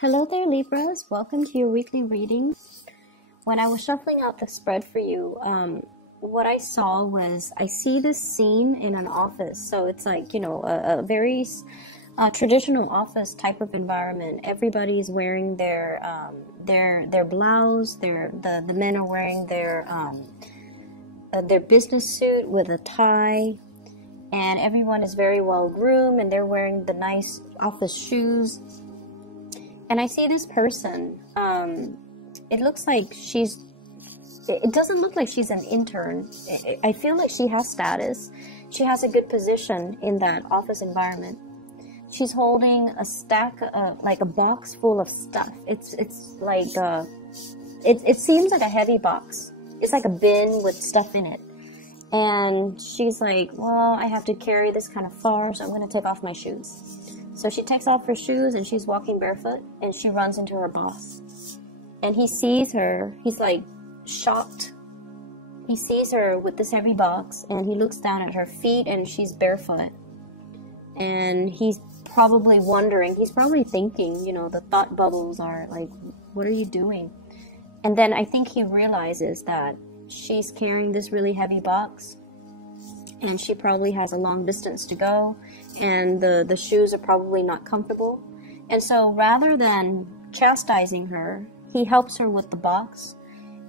Hello there, Libras. Welcome to your weekly reading. When I was shuffling out the spread for you, what I saw was I see this scene in an office. So it's like, a very traditional office type of environment. Everybody's wearing their blouse. The men are wearing their business suit with a tie, and everyone is very well groomed, and they're wearing the nice office shoes. And I see this person, it looks like it doesn't look like she's an intern. I feel like she has status. She has a good position in that office environment. She's holding a stack, like a box full of stuff. It's like, it seems like a heavy box. It's like a bin with stuff in it. And she's like, well, I have to carry this kind of far, so I'm going to take off my shoes. So she takes off her shoes and she's walking barefoot, and she runs into her boss. And he sees her, he's like shocked. He sees her with this heavy box, and he looks down at her feet, and she's barefoot. And he's probably wondering, he's probably thinking, the thought bubbles are like, what are you doing? And then I think he realizes that she's carrying this really heavy box, and she probably has a long distance to go, and the shoes are probably not comfortable. And so rather than chastising her, he helps her with the box,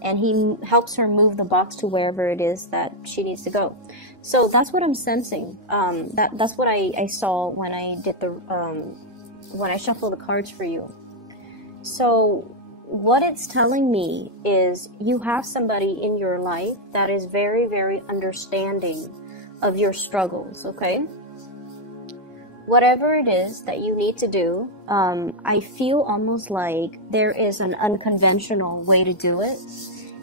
and he helps her move the box to wherever it is that she needs to go. So that's what I'm sensing. That's what I saw when I did when I shuffled the cards for you. So what it's telling me is you have somebody in your life that is very, very understanding of your struggles, okay? Whatever it is that you need to do, I feel almost like there is an unconventional way to do it.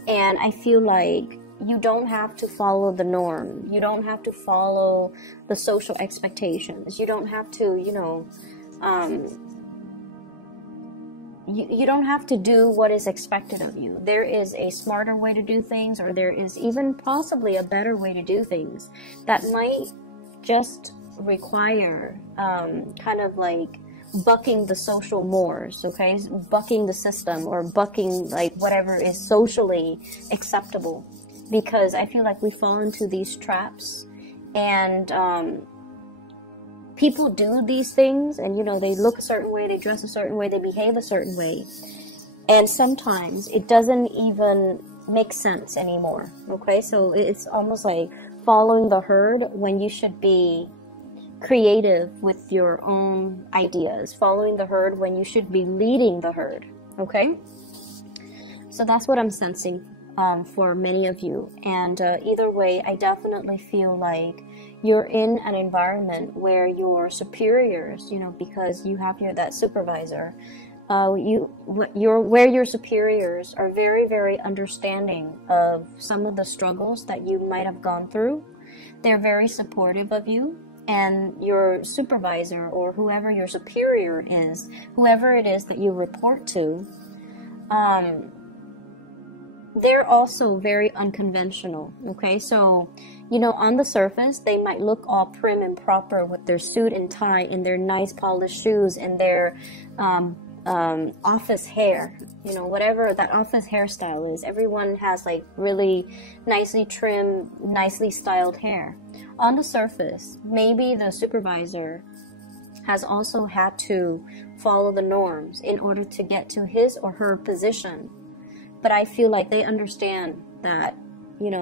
And I feel like you don't have to follow the norm. You don't have to follow the social expectations. You don't have to, you don't have to do what is expected of you. There is a smarter way to do things, or there is even possibly a better way to do things that might just require kind of like bucking the social mores, okay? Bucking the system, or bucking like whatever is socially acceptable. Because I feel like we fall into these traps, and people do these things, and they look a certain way, they dress a certain way, they behave a certain way, and sometimes it doesn't even make sense anymore, okay? So it's almost like following the herd when you should be creative with your own ideas, following the herd when you should be leading the herd, okay? So that's what I'm sensing for many of you. And either way, I definitely feel like you're in an environment where your superiors, because you have that supervisor, where your superiors are very, very understanding of some of the struggles that you might have gone through. They're very supportive of you, and your supervisor, or whoever your superior is, whoever it is that you report to, they're also very unconventional, okay? So, on the surface, they might look all prim and proper with their suit and tie and their nice polished shoes and their office hair, whatever that office hairstyle is. Everyone has like really nicely trimmed, nicely styled hair. On the surface, maybe the supervisor has also had to follow the norms in order to get to his or her position. But I feel like they understand that,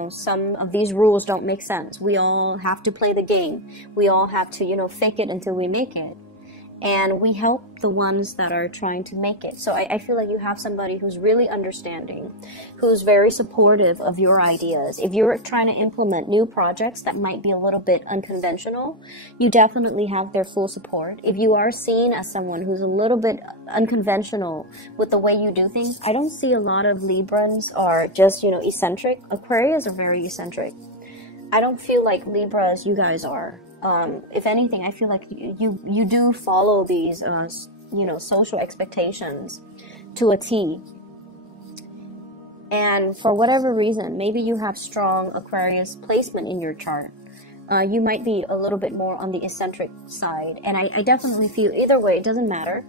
some of these rules don't make sense. We all have to play the game. We all have to, fake it until we make it. And we help the ones that are trying to make it. So I feel like you have somebody who's really understanding, who's very supportive of your ideas. If you're trying to implement new projects that might be a little bit unconventional, you definitely have their full support. If you are seen as someone who's a little bit unconventional with the way you do things, I don't see a lot of Librans are just, eccentric. Aquarius are very eccentric. I don't feel like Libras, you guys are. If anything, I feel like you do follow these, social expectations to a T. And for whatever reason, maybe you have strong Aquarius placement in your chart. You might be a little bit more on the eccentric side. And I definitely feel either way, it doesn't matter.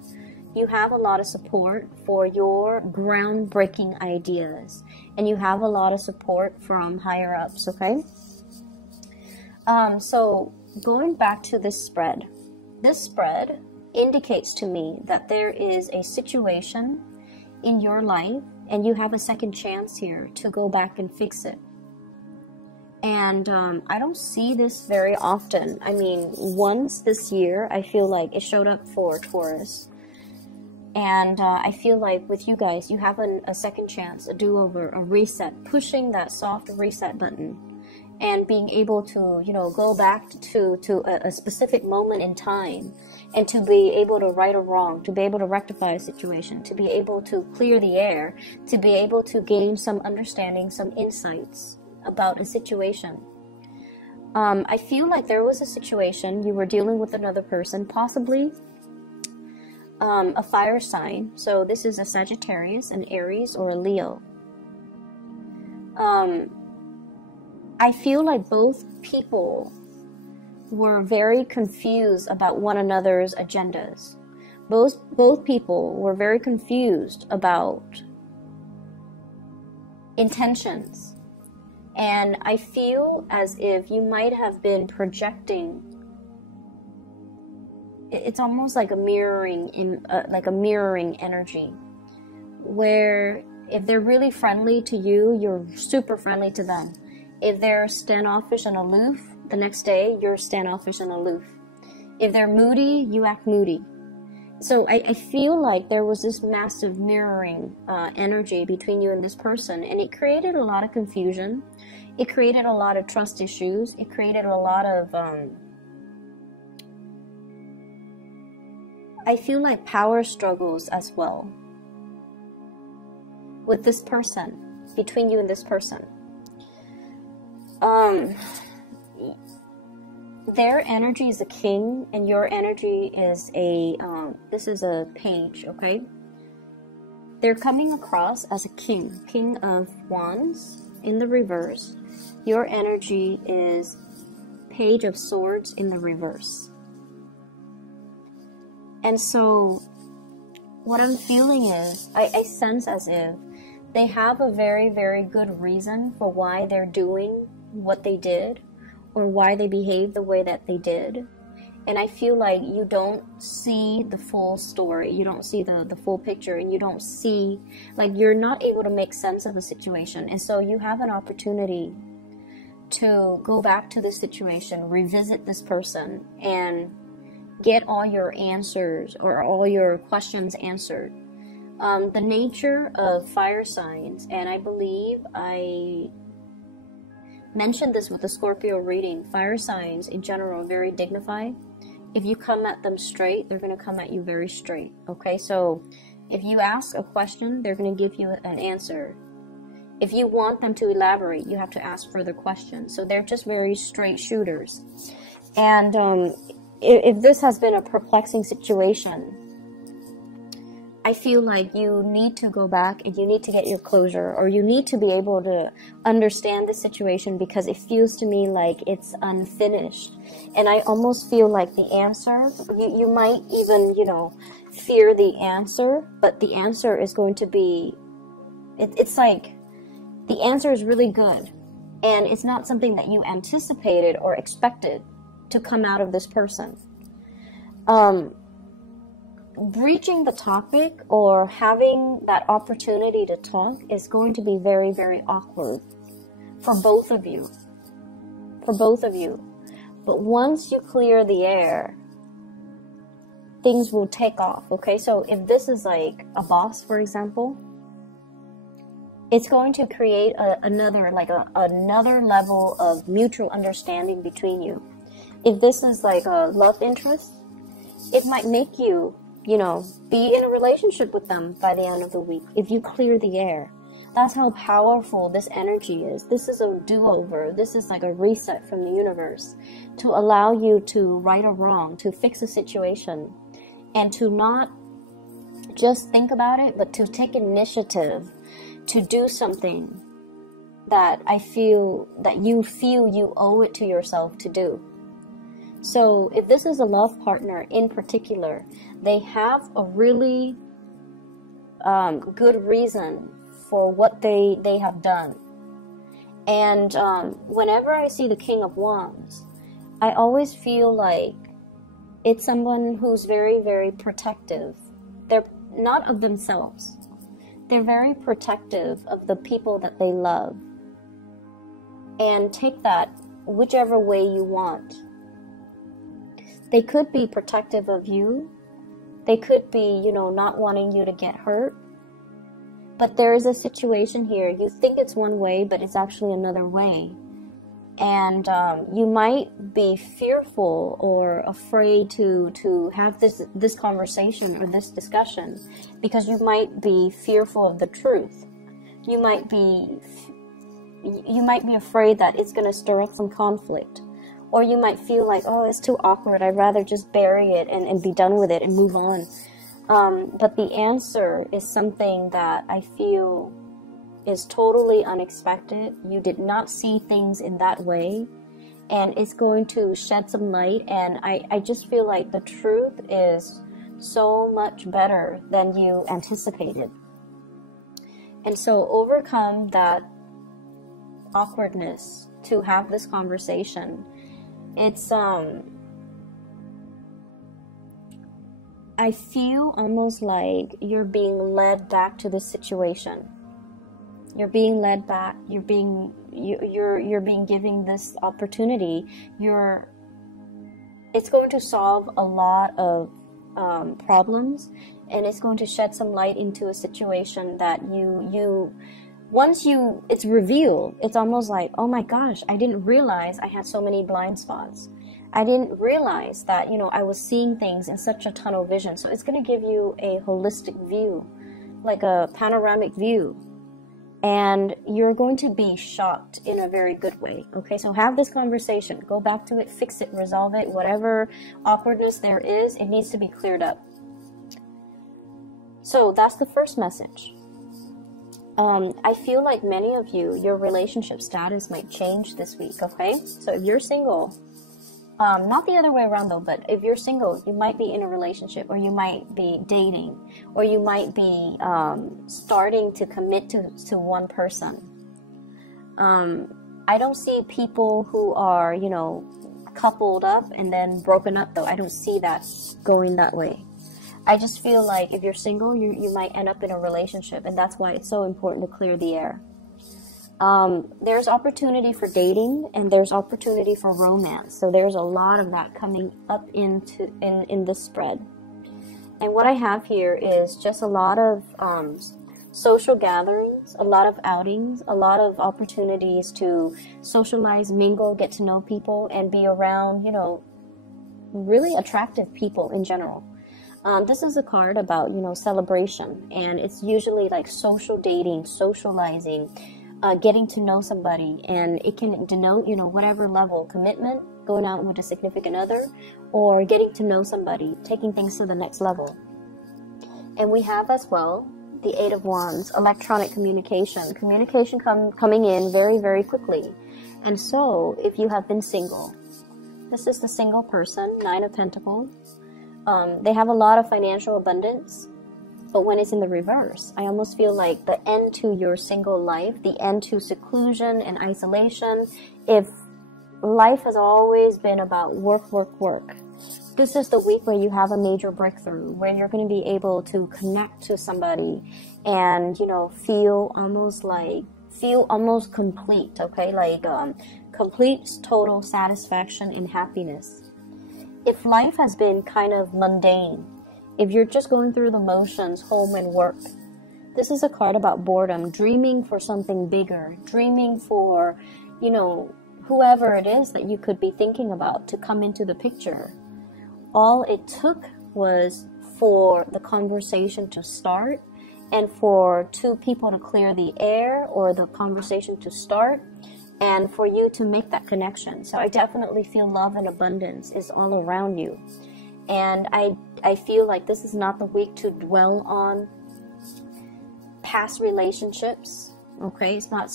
you have a lot of support for your groundbreaking ideas, and you have a lot of support from higher ups, okay? So going back to this spread indicates to me that there is a situation in your life and you have a second chance here to go back and fix it. And I don't see this very often. I mean, once this year, I feel like it showed up for Taurus. And I feel like with you guys, you have a second chance, a do-over, a reset, pushing that soft reset button and being able to, you know, go back to a specific moment in time and to be able to right a wrong, to be able to rectify a situation, to be able to clear the air, to be able to gain some understanding, some insights about a situation. I feel like there was a situation you were dealing with another person, possibly a fire sign. So this is a Sagittarius, an Aries, or a Leo. I feel like both people were very confused about one another's agendas. Both people were very confused about intentions. And I feel as if you might have been projecting. It's almost like a mirroring energy, where if they're really friendly to you, you're super friendly to them. If they're standoffish and aloof, the next day you're standoffish and aloof. If they're moody, you act moody. So I feel like there was this massive mirroring energy between you and this person, and it created a lot of confusion. It created a lot of trust issues. It created a lot of, I feel like power struggles as well with this person, between you and this person. Their energy is a king, and your energy is a, this is a page, okay? They're coming across as a king of wands in the reverse. Your energy is page of swords in the reverse. And so what I'm feeling is, I sense as if they have a very, very good reason for why they're doing what they did, or why they behaved the way that they did. And I feel like you don't see the full story, you don't see the full picture, and you don't see, like, you're not able to make sense of a situation. And so you have an opportunity to go back to this situation, revisit this person, and get all your answers or all your questions answered. The nature of fire signs, and I believe I mentioned this with the Scorpio reading, fire signs in general are very dignified. If you come at them straight, they're going to come at you very straight. Okay, so if you ask a question, they're going to give you an answer. If you want them to elaborate, you have to ask further questions. So they're just very straight shooters. And if this has been a perplexing situation, I feel like you need to go back and you need to get your closure, or you need to be able to understand the situation, because it feels to me like it's unfinished. And I almost feel like the answer, you might even, you know, fear the answer, but the answer is going to be, it's like, the answer is really good. And it's not something that you anticipated or expected to come out of this person. Breaching the topic or having that opportunity to talk is going to be very, very awkward for both of you. For both of you. But once you clear the air, things will take off, okay? So if this is like a boss, for example, it's going to create another level of mutual understanding between you. If this is like a love interest, it might make you, you know, be in a relationship with them by the end of the week if you clear the air. That's how powerful this energy is. This is a do-over. This is like a reset from the universe to allow you to right a wrong, to fix a situation, and to not just think about it, but to take initiative to do something that you feel you owe it to yourself to do. So if this is a love partner in particular, they have a really good reason for what they have done. And whenever I see the King of Wands, I always feel like it's someone who's very, very protective. They're not of themselves. They're very protective of the people that they love. And take that whichever way you want. They could be protective of you. They could be, you know, not wanting you to get hurt. But there is a situation here. You think it's one way, but it's actually another way. And you might be fearful or afraid to have this conversation or this discussion because you might be fearful of the truth. You might be afraid that it's going to stir up some conflict. Or you might feel like, oh, it's too awkward. I'd rather just bury it and be done with it and move on. But the answer is something that I feel is totally unexpected. You did not see things in that way. And it's going to shed some light. And I just feel like the truth is so much better than you anticipated. And so overcome that awkwardness to have this conversation. It's I feel almost like you're being led back to this situation. You're being led back. You're being given this opportunity. It's going to solve a lot of problems, and it's going to shed some light into a situation that it's revealed, it's almost like, oh my gosh, I didn't realize I had so many blind spots. I didn't realize that, you know, I was seeing things in such a tunnel vision. So it's going to give you a holistic view, like a panoramic view. And you're going to be shocked in a very good way. Okay, so have this conversation. Go back to it, fix it, resolve it. Whatever awkwardness there is, it needs to be cleared up. So that's the first message. I feel like many of you, your relationship status might change this week, okay? So if you're single, not the other way around though, but if you're single, you might be in a relationship, or you might be dating, or you might be starting to commit to one person. I don't see people who are, you know, coupled up and then broken up though. I don't see that going that way. I just feel like if you're single, you might end up in a relationship, and that's why it's so important to clear the air. There's opportunity for dating, and there's opportunity for romance. So there's a lot of that coming up in this spread. And what I have here is just a lot of social gatherings, a lot of outings, a lot of opportunities to socialize, mingle, get to know people, and be around, you know, really attractive people in general. This is a card about, you know, celebration, and it's usually like social dating, socializing, getting to know somebody, and it can denote, you know, whatever level, commitment, going out with a significant other, or getting to know somebody, taking things to the next level. And we have as well the Eight of Wands, electronic communication coming in very, very quickly. And so if you have been single, this is the single person, Nine of Pentacles. They have a lot of financial abundance, but when it's in the reverse, I almost feel like the end to your single life, the end to seclusion and isolation. If life has always been about work, work, work, this is the week where you have a major breakthrough, where you're going to be able to connect to somebody and, you know, feel almost complete, okay? Like complete, total satisfaction and happiness. If life has been kind of mundane, if you're just going through the motions, home and work, this is a card about boredom, dreaming for something bigger, dreaming for, you know, whoever it is that you could be thinking about to come into the picture. All it took was for the conversation to start, and for two people to clear the air, or the conversation to start, and for you to make that connection. So I definitely feel love and abundance is all around you. And I feel like this is not the week to dwell on past relationships, okay? It's not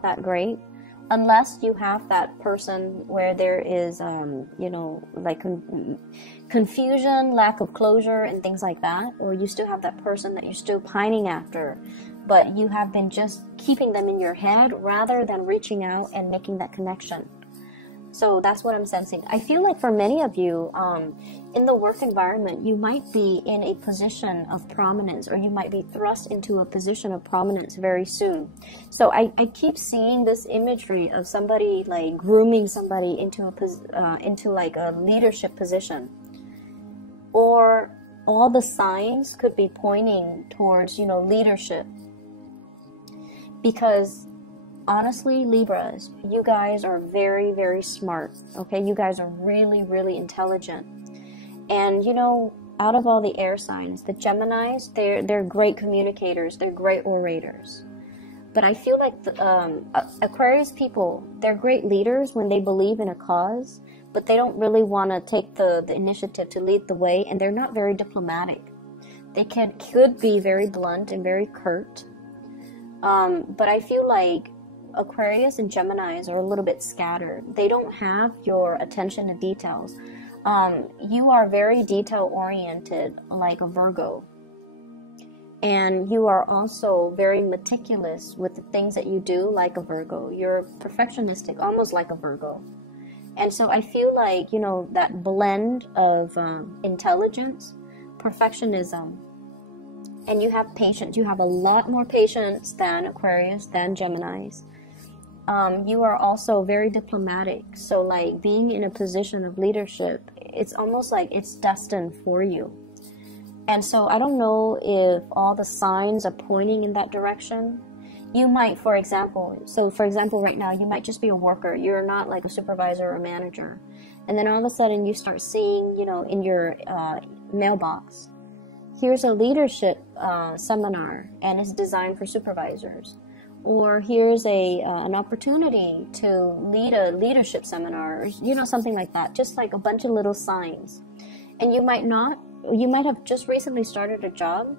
that great. unless you have that person where there is, you know, like confusion, lack of closure, and things like that, or you still have that person that you're still pining after, but you have been just keeping them in your head rather than reaching out and making that connection. So that's what I'm sensing. I feel like for many of you, in the work environment, you might be in a position of prominence, or you might be thrust into a position of prominence very soon. So I keep seeing this imagery of somebody like grooming somebody into into like a leadership position, or all the signs could be pointing towards, you know, leadership. Because honestly, Libras, you guys are very, very smart, okay? You guys are really, really intelligent. And, you know, out of all the air signs, the Geminis, they're great communicators. They're great orators. But I feel like the Aquarius people, they're great leaders when they believe in a cause, but they don't really want to take the initiative to lead the way, and they're not very diplomatic. They could be very blunt and very curt. But I feel like Aquarius and Geminis are a little bit scattered. They don't have your attention to details. You are very detail oriented, like a Virgo. And you are also very meticulous with the things that you do, like a Virgo. You're perfectionistic, almost like a Virgo. And so I feel like, you know, that blend of intelligence, perfectionism, and you have patience. You have a lot more patience than Aquarius, than Geminis. You are also very diplomatic. So like being in a position of leadership, it's almost like it's destined for you. And so I don't know if all the signs are pointing in that direction. You might, for example, right now, you might just be a worker. You're not like a supervisor or a manager. And then all of a sudden you start seeing, you know, in your mailbox, here's a leadership seminar, and it's designed for supervisors. Or here's an opportunity to lead a leadership seminar, you know, something like that. Just like a bunch of little signs. And you might have just recently started a job,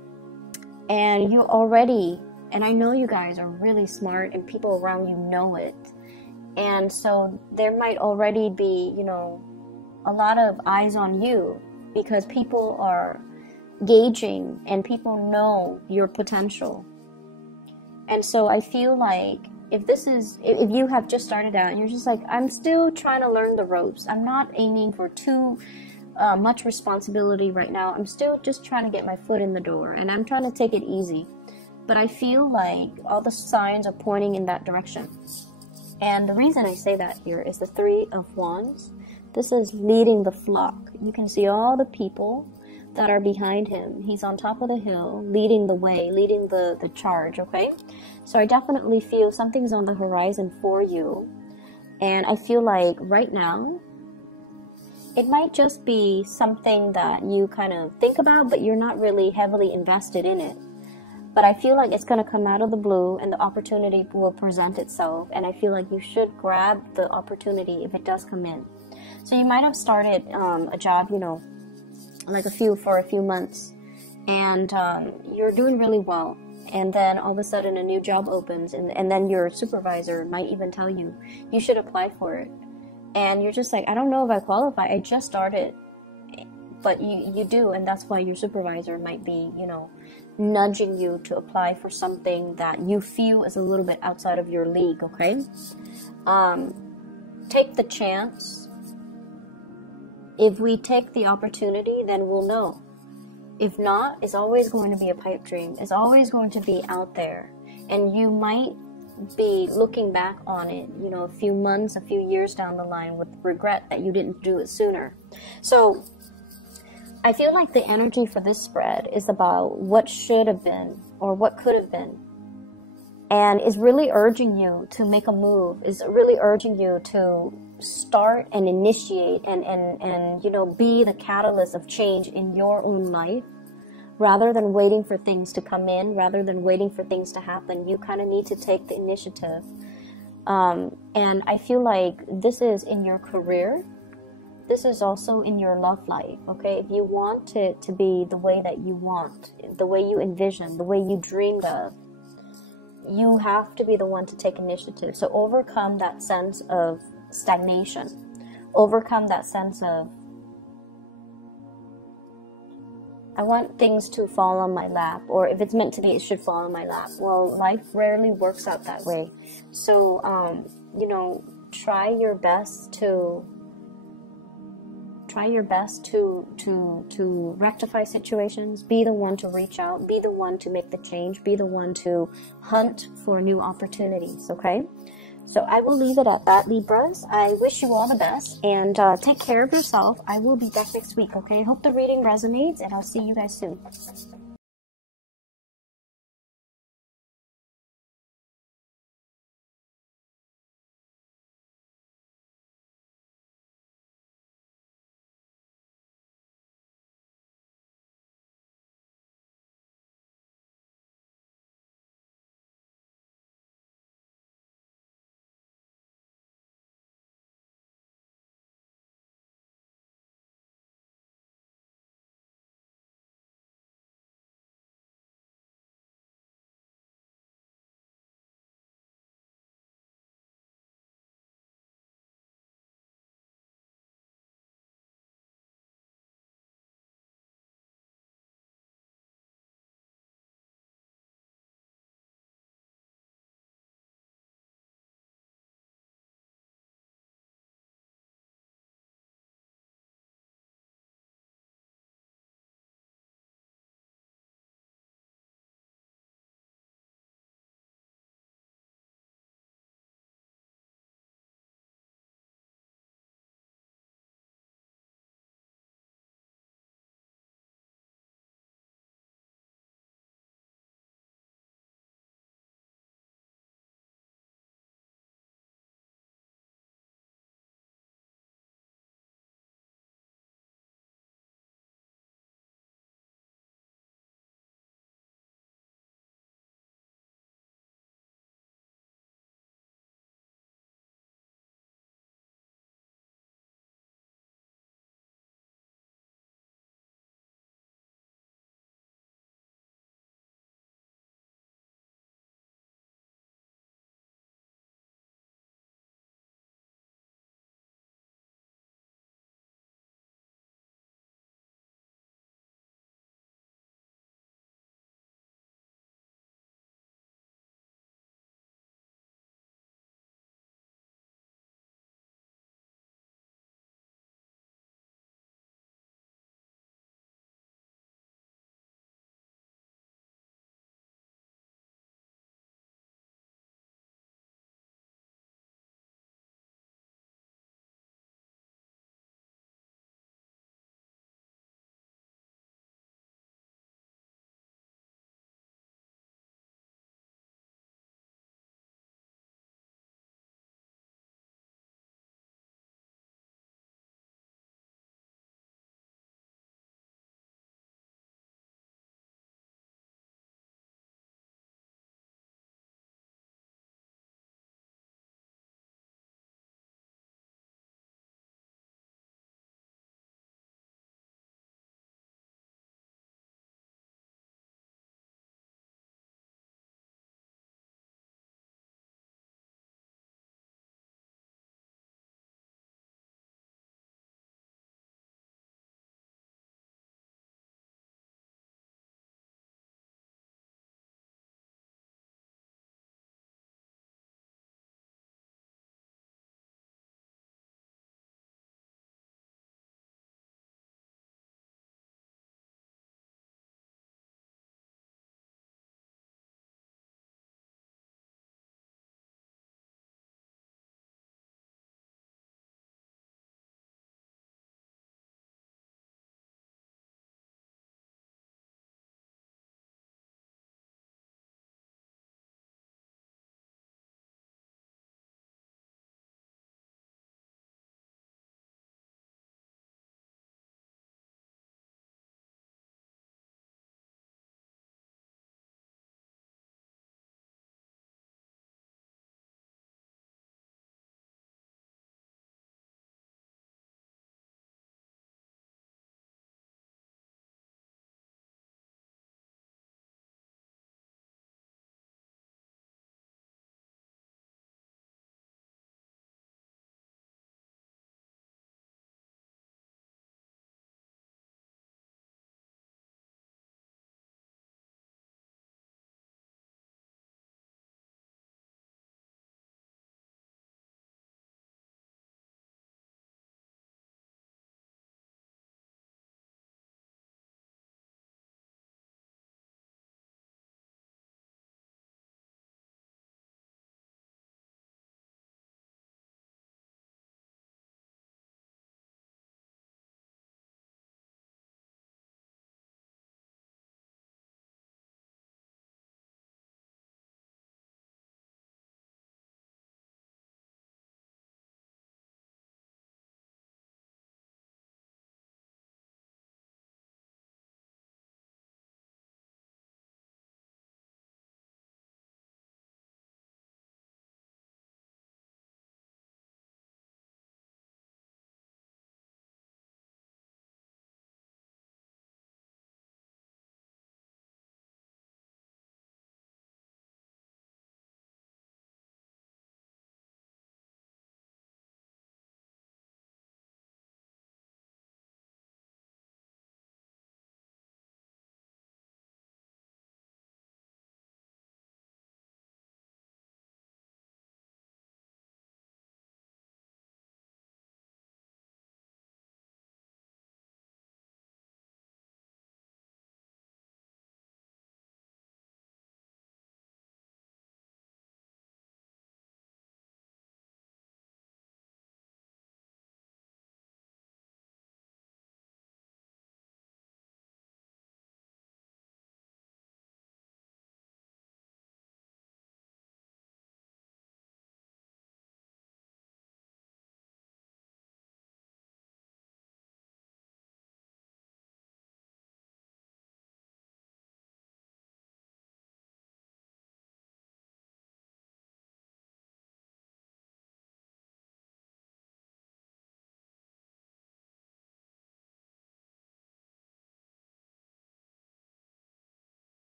and you already, and I know you guys are really smart and people around you know it. And so there might already be, you know, a lot of eyes on you, because people are gauging and people know your potential. And so I feel like if you have just started out and you're just like, I'm still trying to learn the ropes. I'm not aiming for too much responsibility right now. I'm still just trying to get my foot in the door, and I'm trying to take it easy. But I feel like all the signs are pointing in that direction. And the reason I say that here is the Three of Wands. This is leading the flock. You can see all the people that are behind him. He's on top of the hill, leading the way, leading the charge, okay? So I definitely feel something's on the horizon for you. And I feel like right now, it might just be something that you kind of think about, but you're not really heavily invested in it. But I feel like it's going to come out of the blue, and the opportunity will present itself. And I feel like you should grab the opportunity if it does come in. So you might have started a job, you know, like for a few months, and you're doing really well, and then all of a sudden a new job opens, and then your supervisor might even tell you should apply for it, and you're just like, I don't know if I qualify, I just started. But you do, and that's why your supervisor might be, you know, nudging you to apply for something that you feel is a little bit outside of your league, okay? Take the chance. If we take the opportunity, then we'll know. If not, it's always going to be a pipe dream. It's always going to be out there. And you might be looking back on it, you know, a few months, a few years down the line with regret that you didn't do it sooner. So I feel like the energy for this spread is about what should have been or what could have been. And is really urging you to make a move, is really urging you to start and initiate and you know, be the catalyst of change in your own life, rather than waiting for things to come in, rather than waiting for things to happen. You kind of need to take the initiative. And I feel like this is in your career. This is also in your love life, okay? If you want it to be the way that you want, the way you envision, the way you dreamed of, you have to be the one to take initiative. So overcome that sense of stagnation. Overcome that sense of, I want things to fall on my lap, or if it's meant to be, it should fall on my lap. Well, life rarely works out that way. So, you know, try your best to rectify situations. Be the one to reach out. Be the one to make the change. Be the one to hunt for new opportunities, okay? So I will leave it at that, Libras. I wish you all the best, and take care of yourself. I will be back next week, okay? I hope the reading resonates, and I'll see you guys soon.